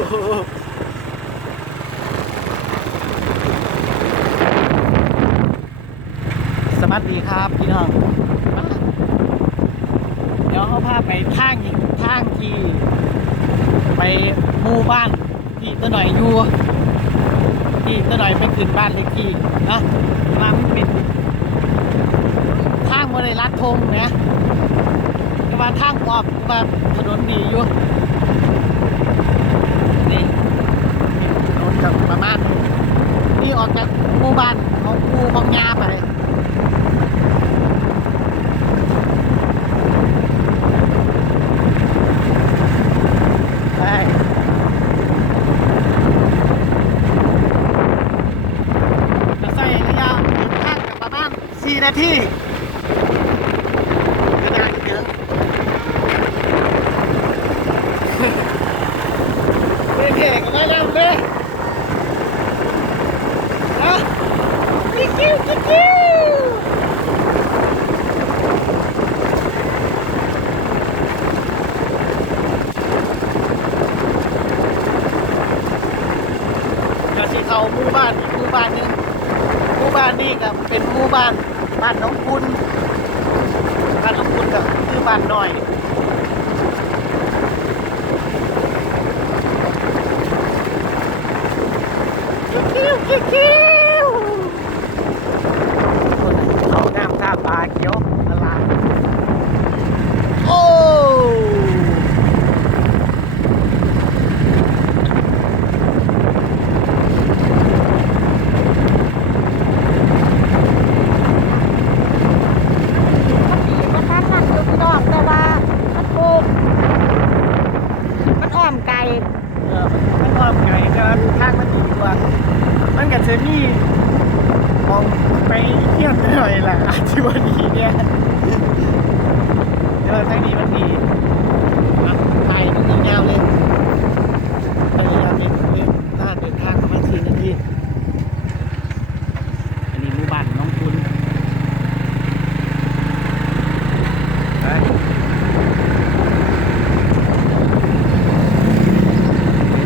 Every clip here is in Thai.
สวัสดีครับพี่น้องเดี๋ยวเขาพาไปทางอีกทางที่ ไปหมู่บ้านที่ตัวหน่อยอยู่ที่ตัวหน่อยไปขึ้นบ้านเล็กที่นะมามันเป็นทางบริลัดทงเนี่ยแต่ว่าทางออกว่าถนนดีอยู่นี่นี่ถ มากนี่ออกจากหมู่บ้านของปูของยาไปใช่จะใส่ระยะทางกับประมาณ4นาทีกระดานเยอะเฮ้ยเท่กันมาแล้วเว้ยเอากิ๊กกิ๊วกิ๊กกิ๊วก็สิเข้าห มู่บ้านอีกหมู่บ้านหนึงหมู่บ้านนี้ก็เป็นหมู่บ้านบ้านน้องคุณบ้านน้องคุณก็คือบ้านน้อยคิ้วคิ้วคิ้วเขาน้ำท่าปลาเขียวอลามโอ้ มันดีมันคันนั่นอยู่พี่น้องแต่ว่ามันโกงมันอ้อมไกล เออมันความไกลก็ทางมันดีกว่า มันกับเซนี่มองไปเที่ยวหน่อยล่ะที่วันนี้เนี่ยเดี๋ยวทั้งนี้มันดีอะไปมันยาวเลยพยายามเดินเดินทาเดินทางประมาณสี่นาที อันนี้หมู่บ้านน้องคุณไป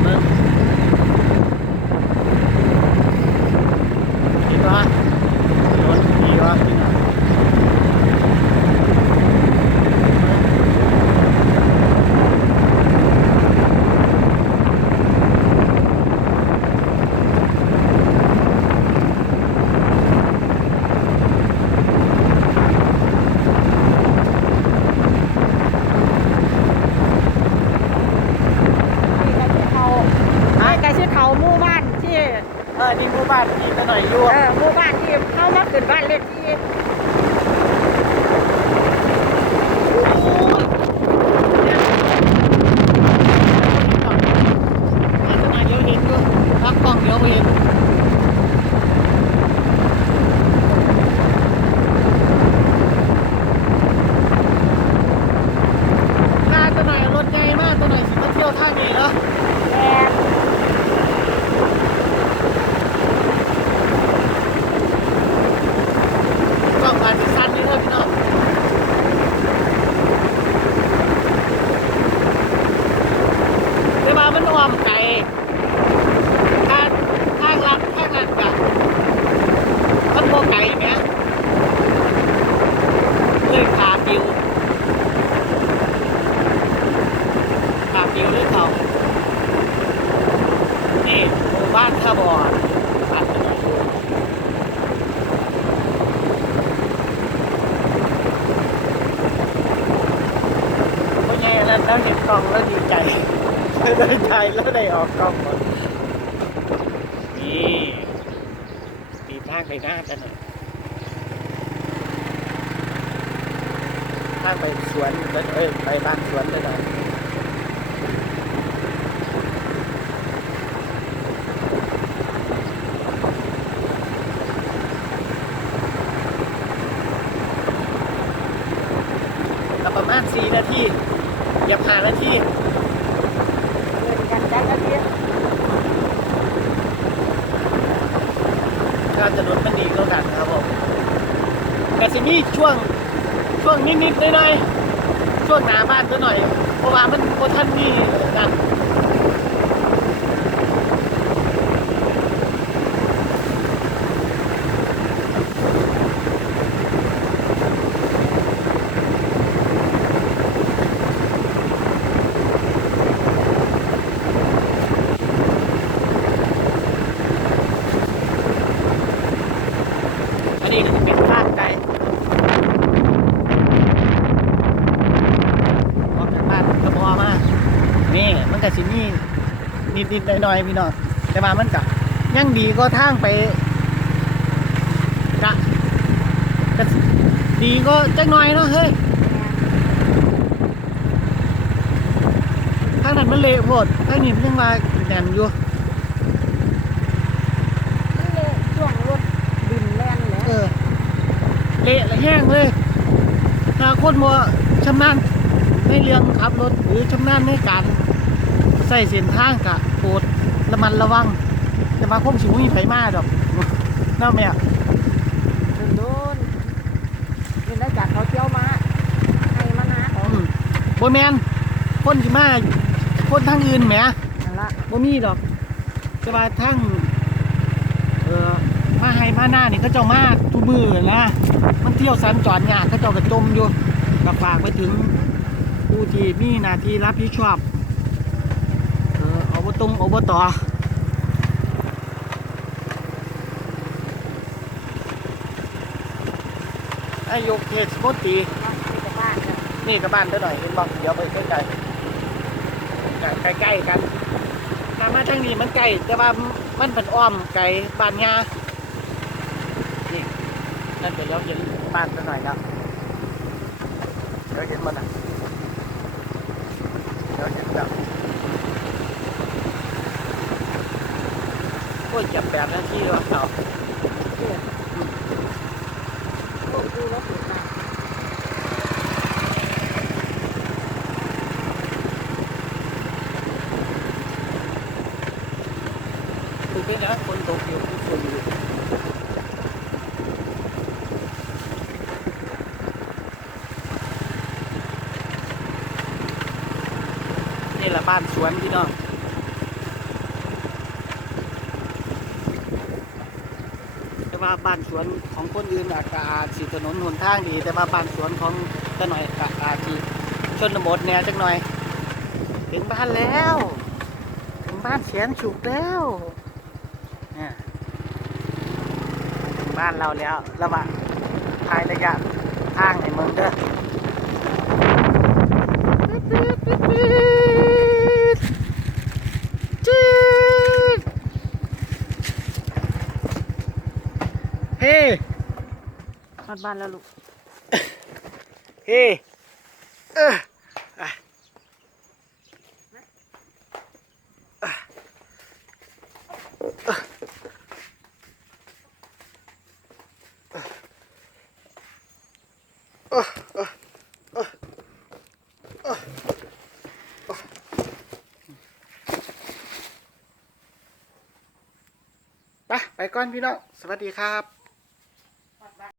เบิ่งคิดว่ารถดีวะพี่น้อง นี่ก็ชื่อเขานี่ก็ชื่อเขาหมู่บ้านที่ เออนี่หมู่บ้านที่กันหน่อยอยู่ เออหมู่บ้านที่เข้ามาขึ้นบ้านเลขที่ รับกล้องเดี๋ยวเห็นถ้าตัวหน่อยรถใหญ่มากตัวห น่อยสิมาเที่ยวท่านี้เนาะ แอน กล้องอาจจะสั้นนิดเดียวพี่น้องแต่ว่ามันอ้อมไกลทางทางลัดทางลัดกะมันโบไกลเนี่ยเลยขาปิว ขาปิวเลยเขานี่หมู่บ้านท่าบอดบ้านถนนเพราะไงแล้วแล้วเห็นกล้องแล้วดีใจได้ใจแล้วได้ออกกล้องหมดนี่ปีทางไปหน้ากันหน่อยทางไปสวนเอ้ยไปบ้านสวนเลยหน่อยก็ประมาณ4นาที อย่าผ่านนาทีเดินกันได้ก็เที่การถนนมันดีแล้วกันครับผมแต่สิมีช่วงช่วงนิดๆหน่อยๆช่วงหน้าบ้านตัวหน่อย เพราะว่ามันโคท่านนี่นั่น นี่ก็จะเป็นข้างใจลออกจากบ้านกระบอมากนี่มันก็สินี่นิดๆหน่อยๆพี่น้องแต่มามันกับยังดีก็ทางไปกะกะดีก็จักหน่อยเนาะเฮ้ยทางนั้นมันเละหมดทางนี้มันยังมาแหนมอยู่ เละและแห้งเลยถ้าคนมัวชำนาญในเรื่องขับรถหรือชำนาญในการใส่เส้นทางกะโปรดระมัดระวัง แต่มาคงสิบ่มีไผมาดอกเน่าะแม่โดนโดนเห็นได้จากเขาเที่ยวมาให้มานะของอืมบ่แม่นคนสิมาคนทางอื่นแหม นั่นละบ่มีดอก แต่ว่าทางเอ่อ มาให้มาหน้านี่เขาเจ้ามาทุกมือนะมันเที่ยวสัญจรยากเขาเจ้าก็จมอยู่ก็ฝากไปถึงผู้ที่มีหน้าที่รับผิดชอบเอออบตงอบตนายกเทศมนตรีเอาที่จะบ้านเนี่ยนี่กับบ้านเท่าหน่อยเห็นบอกเดี๋ยวไปใกล้ๆใกล้ใกล้ๆกันทางมาทางนี้มันไกลแต่ว่ามันเป็นอ้อมไกลบ้านงานี่ นั่นเดี๋ยวเราเห็นบ้านเท่าหน่อยแล้วเดี๋ยวเห็นมันอะเดี๋ยวเห็นแล้วโอ้ยจับแปดนาทีแล้วเขาพวกดูรถติดมาคือเป็นอย่างนั้นคนตกอยู่ทุกคนอยู่นี่แหละ บ้านสวนพี่น้องแต่ว่าบ้านสวนของคนอื่นอาจจะอาจสิถนนหนทางดี แต่ว่าบ้านสวนของตะหน่อยก็อาจสิชนบทแน่จักหน่อย ถึงบ้านแล้ว ถึงบ้านเสียนฉุกแล้วเนี่ยถึงบ้านเราแล้วระหว่างทายระยะทางในเมืองเด้อจี๊ เฮ้รถบ้านแล้วลูก เฮ้เอออะไปไปก่อนพี่น้อง สวัสดีครับ